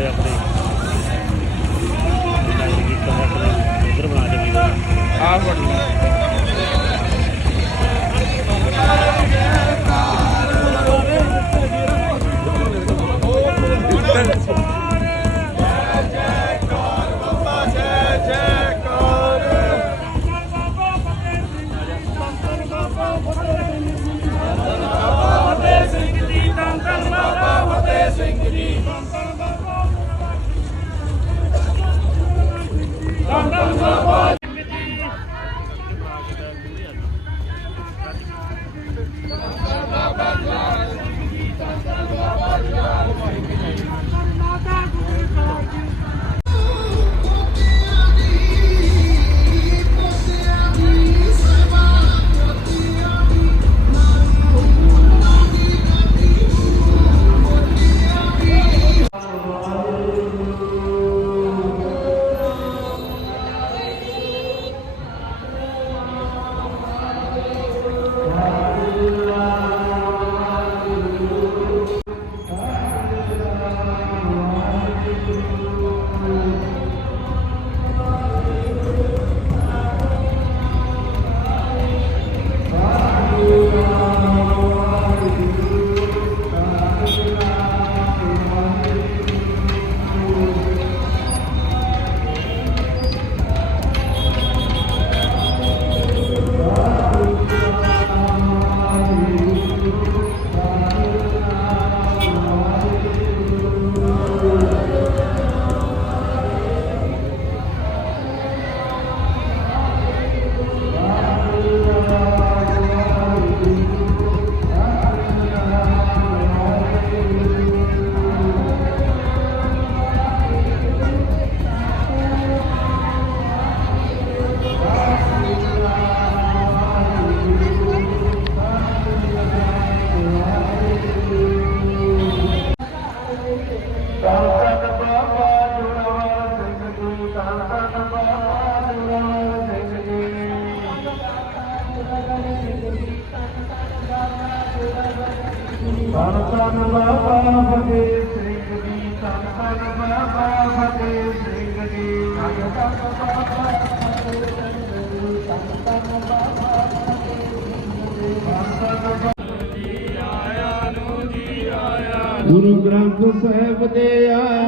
ਕੋਲੇ ਆਪਣੇ। ਇਧਰ ਬਣਾ ਦੇ ਵੀਡੀਓ ਆਹ ਬੜੀ ਧੰਨ ਧੰਨ ਬਾਬਾ ਫਤਿਹ ਸਿੰਘ ਜੀ ਧੰਨ ਧੰਨ ਬਾਬਾ ਫਤਿਹ ਸਿੰਘ ਜੀ ਧੰਨ ਧੰਨ ਬਾਬਾ ਫਤਿਹ ਸਿੰਘ ਜੀ ਧੰਨ ਧੰਨ ਬਾਬਾ ਫਤਿਹ ਸਿੰਘ ਜੀ ਧੰਨ ਧੰਨ ਗੁਰੂ ਗ੍ਰੰਥ ਸਾਹਿਬ ਦੇ ਆਇਆ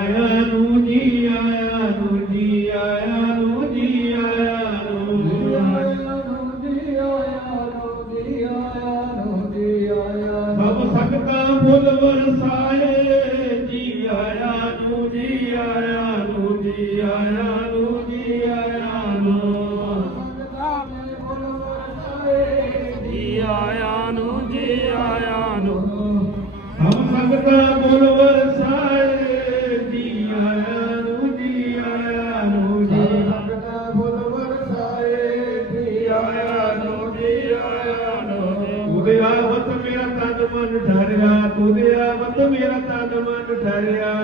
Ryan ਤੁਦੇ ਮੇਰਾ ਤਨ ਮਨ ਠਰਿਆ ਤੁਦੇ ਆਵਤ ਮੇਰਾ ਤਨ ਮਨ ਠਰਿਆ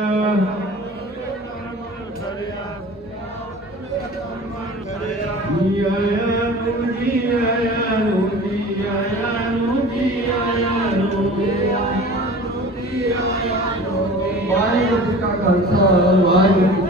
ਜੀ ਆਇਆ ਨੂੰ ਜੀ ਆਇਆ ਨੂੰ ਜੀ ਆਇਆ ਨੂੰ ਜੀ ਆਇਆ ਨੂੰ। ਵਾਹਿਗੁਰੂ ਜੀ ਕਾ ਖਾਲਸਾ, ਵਾਹਿਗੁਰੂ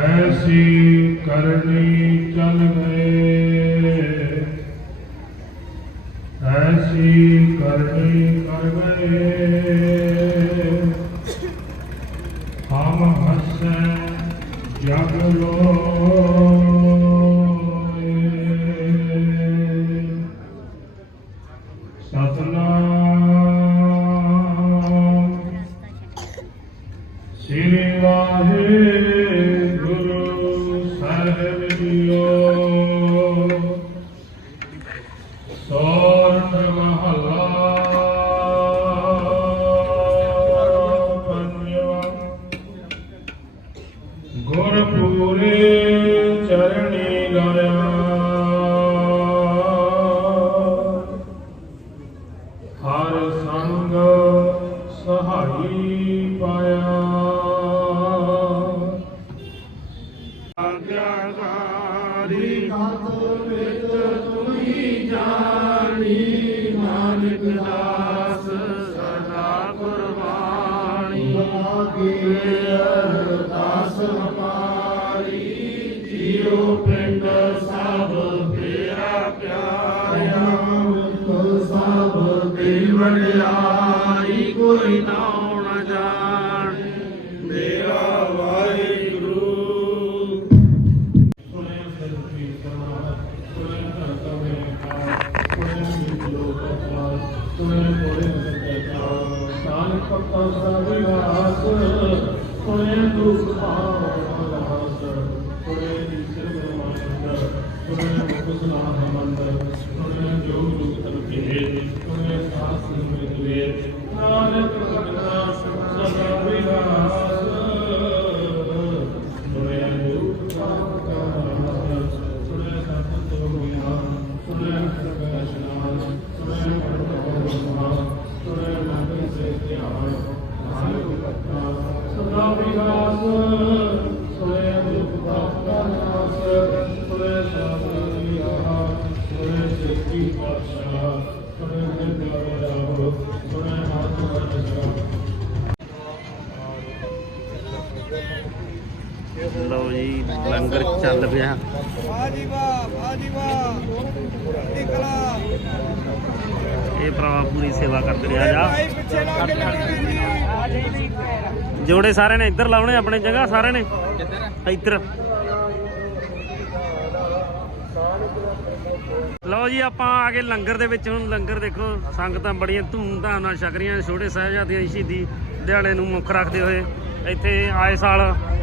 ਐਸੀ ਕਰਨੀ ਚਲ ਗਏ ਐਸੀ ਕਰਨੀ ਕਰ ਗਏ ਹਮ ਹੱਸੇ ਜਗ ਲੋਏ। ਸਤਨਾਮ ਆਗਿਆਕਾਰੀ ਕਤ ਵਿੱਚ ਤੁਮੀ ਜਾਣੀ ਨਾਨਕ ਦਾਸ ਸਦਾ ਕੁਰਬਾਨੀ ਲਾਗੇ ਅਰਦਾਸ ਹਮਾਰੀ ਜੀਉ ਪਿੰਡ ਸਭ ਤੇਰਾ ਪਿਆਰਿਆ ਮੁਕਤ ਸਭ ਤੇ ਵਡਿਆਈ ਕੋਈ ਨਾਉ ਨ ਜਾਣ ਮੇਰਾ ਸੁਣਿਆ ਦੁਖ ਪਾਵਨ ਰਾਸ ਸੁਣਿਆ ਈਸ਼ਰ ਬਰਮਾਨੰਦ ਸੁਣਿਆ ਮੁਖ ਸੁਨਾਮ ਮੰਦ ਸੁਣਿਆ ਜੋ ਜੁਗ ਤਨ ਸਾਸ ਨਿਮਿਤ ਵੇਦ ਨਾਨਕ ਭਗਤਾ ਸਦਾ ਵਿਗਾਸ ਲਓ ਜੀ, ਲੰਗਰ ਚੱਲ ਪਿਆ। ਵਾਹ ਜੀ ਵਾਹ ਵਾਹ ਜੀ ਵਾਹ ਚੜ੍ਹਦੀ ਕਲਾ ਇਹ ਭਰਾ ਪੂਰੀ ਸੇਵਾ ਕਰਦੇ ਰਿਹਾ, ਜਾ। ਜੋੜੇ ਸਾਰੇ ਨੇ ਇੱਧਰ ਲਾਉਣੇ ਆਪਣੇ ਜਗ੍ਹਾ ਸਾਰੇ ਨੇ? ਇੱਧਰ। ਲਓ ਜੀ, ਆਪਾਂ ਆ ਕੇ ਲੰਗਰ ਦੇ ਵਿੱਚ ਹੁਣ। ਲੰਗਰ ਦੇਖੋ, ਸੰਗਤਾਂ ਬੜੀਆਂ ਧੂਮ-ਧਾਮ ਨਾਲ ਛਕ ਰਹੀਆਂ ਛੋਟੇ ਸਾਹਿਬਜ਼ਾਦਿਆਂ ਦੀ ਸ਼ਹੀਦੀ ਦਿਹਾੜੇ ਨੂੰ ਮੁੱਖ ਰੱਖਦੇ ਹੋਏ। ਇੱਥੇ ਆਏ ਸਾਲ,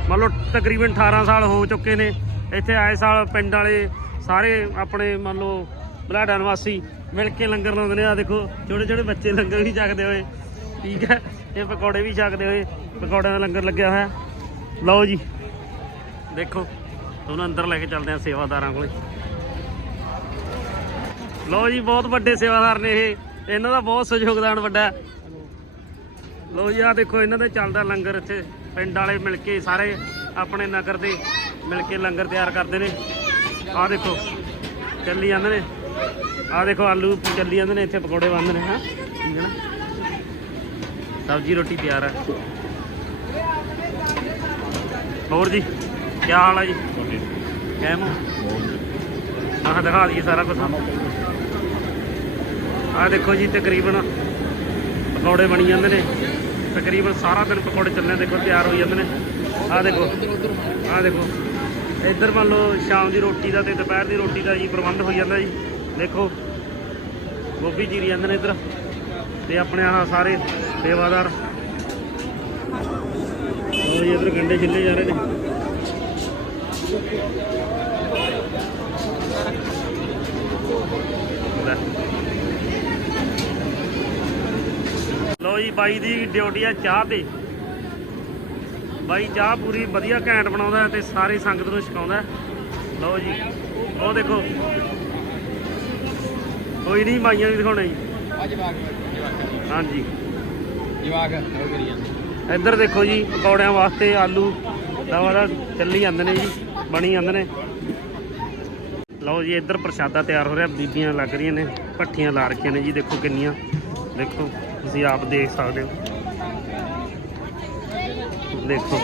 ਮੰਨ ਲਓ ਤਕਰੀਬਨ 18 ਸਾਲ ਹੋ ਚੁੱਕੇ ਨੇ। ਇੱਥੇ ਆਏ ਸਾਲ ਪਿੰਡ ਵਾਲੇ ਸਾਰੇ ਆਪਣੇ ਮੰਨ ਲਓ ਬਲਾਡਾ ਨਿਵਾਸੀ ਮਿਲ ਕੇ ਲੰਗਰ ਲਾਉਂਦੇ ਨੇ। ਆ ਦੇਖੋ, ਛੋਟੇ ਛੋਟੇ ਬੱਚੇ ਲੰਗਰ ਵੀ ਛਕਦੇ ਹੋਏ। ਠੀਕ ਹੈ, ਇਹ ਪਕੌੜੇ ਵੀ ਛਕਦੇ ਹੋਏ ਪਕੌੜਿਆਂ ਦਾ ਲੰਗਰ ਲੱਗਿਆ ਹੋਇਆ। ਲਓ ਜੀ, ਦੇਖੋ ਤੁਹਾਨੂੰ ਅੰਦਰ ਲੈ ਕੇ ਚੱਲਦੇ ਆ ਸੇਵਾਦਾਰਾਂ ਕੋਲੇ। ਲਓ ਜੀ, ਬਹੁਤ ਵੱਡੇ ਸੇਵਾਦਾਰ ਨੇ ਇਹ। ਇਹਨਾਂ ਦਾ ਬਹੁਤ ਸਹਿਯੋਗਦਾਨ ਵੱਡਾ ਲਓ ਜੀ ਆ ਦੇਖੋ ਇਹਨਾਂ ਦੇ ਚੱਲਦਾ ਲੰਗਰ ਇੱਥੇ। ਪਿੰਡ ਵਾਲੇ ਮਿਲ ਕੇ ਸਾਰੇ ਆਪਣੇ ਨਗਰ ਦੇ ਮਿਲ ਕੇ ਲੰਗਰ ਤਿਆਰ ਕਰਦੇ ਨੇ। ਆ ਦੇਖੋ ਚੱਲੀ ਜਾਂਦੇ ਨੇ। ਆ ਦੇਖੋ ਆਲੂ ਚੱਲੀ ਜਾਂਦੇ ਨੇ ਇੱਥੇ ਪਕੌੜੇ ਬਣਦੇ ਨੇ ਹਾਂ। ਠੀਕ ਹੈ ਨਾ? ਸਬਜ਼ੀ ਰੋਟੀ ਤਿਆਰ ਹੈ ਹੋਰ ਜੀ ਕੀ ਹਾਲ ਹੈ ਜੀ? ਕੈਮ ਹੋ ਆਹ ਦਿਖਾ ਦਈਏ ਸਾਰਾ ਕੁਝ ਆਹ ਦੇਖੋ ਜੀ ਤਕਰੀਬਨ ਪਕੌੜੇ ਬਣੀ ਜਾਂਦੇ ਨੇ। ਤਕਰੀਬਨ ਸਾਰਾ ਦਿਨ ਪਕੌੜੇ ਚੱਲਣੇ ਦੇਖੋ, ਤਿਆਰ ਹੋਈ ਜਾਂਦੇ ਨੇ। ਆਹ ਦੇਖੋ ਆਹ ਦੇਖੋ। ਇੱਧਰ ਮੰਨ ਲਓ ਸ਼ਾਮ ਦੀ ਰੋਟੀ ਦਾ ਤੇ ਦੁਪਹਿਰ ਦੀ ਰੋਟੀ ਦਾ ਜੀ ਪ੍ਰਬੰਧ ਹੋ ਜਾਂਦਾ ਜੀ। ਦੇਖੋ, ਗੋਭੀ ਜੀਰੀ ਜਾਂਦੇ ਨੇ ਇੱਧਰ। ਤੇ ਆਪਣੇ ਆਹ ਸਾਰੇ ਸੇਵਾਦਾਰ। ਉਹ ਜੀ, ਇੱਧਰ ਗੰਡੇ ਛਿੱਲੇ ਜਾ ਰਹੇ ਨੇ। ਲੈ। ਲੋ ਜੀ ਬਾਈ ਦੀ ਡਿਊਟੀ ਆ ਚਾਹ ਤੇ। ਬਾਈ ਚਾਹ ਪੂਰੀ ਵਧੀਆ ਘੈਂਟ ਬਣਾਉਂਦਾ ਤੇ ਸਾਰੀ ਸੰਗਤ ਨੂੰ ਛਕਾਉਂਦਾ। ਲਓ ਜੀ ਉਹ ਦੇਖੋ। ਕੋਈ ਨਹੀਂ ਮਾਈਆਂ ਵੀ ਦਿਖਾਉਣਾ ਜੀ। ਹਾਂਜੀ। ਜਵਾਗ ਹੋ ਕਰੀ ਜਾਂਦੇ। ਇੱਧਰ ਦੇਖੋ ਜੀ ਪਕੌੜਿਆਂ ਵਾਸਤੇ ਆਲੂ ਦਵਾ ਚੱਲੀ ਜਾਂਦੇ ਨੇ ਜੀ ਬਣੀ ਜਾਂਦੇ ਨੇ। ਲਓ ਜੀ ਇੱਧਰ ਪ੍ਰਸ਼ਾਦਾ ਤਿਆਰ ਹੋ ਰਿਹਾ ਬੀਬੀਆਂ ਲੱਗ ਰਹੀਆਂ ਨੇ ਭੱਠੀਆਂ ਲਾ ਰੱਖੀਆਂ ਨੇ ਜੀ ਦੇਖੋ ਕਿੰਨੀਆਂ। ਦੇਖੋ। ਤੁਸੀਂ ਆਪ ਦੇਖ ਸਕਦੇ ਹੋ। ਦੇਖੋ।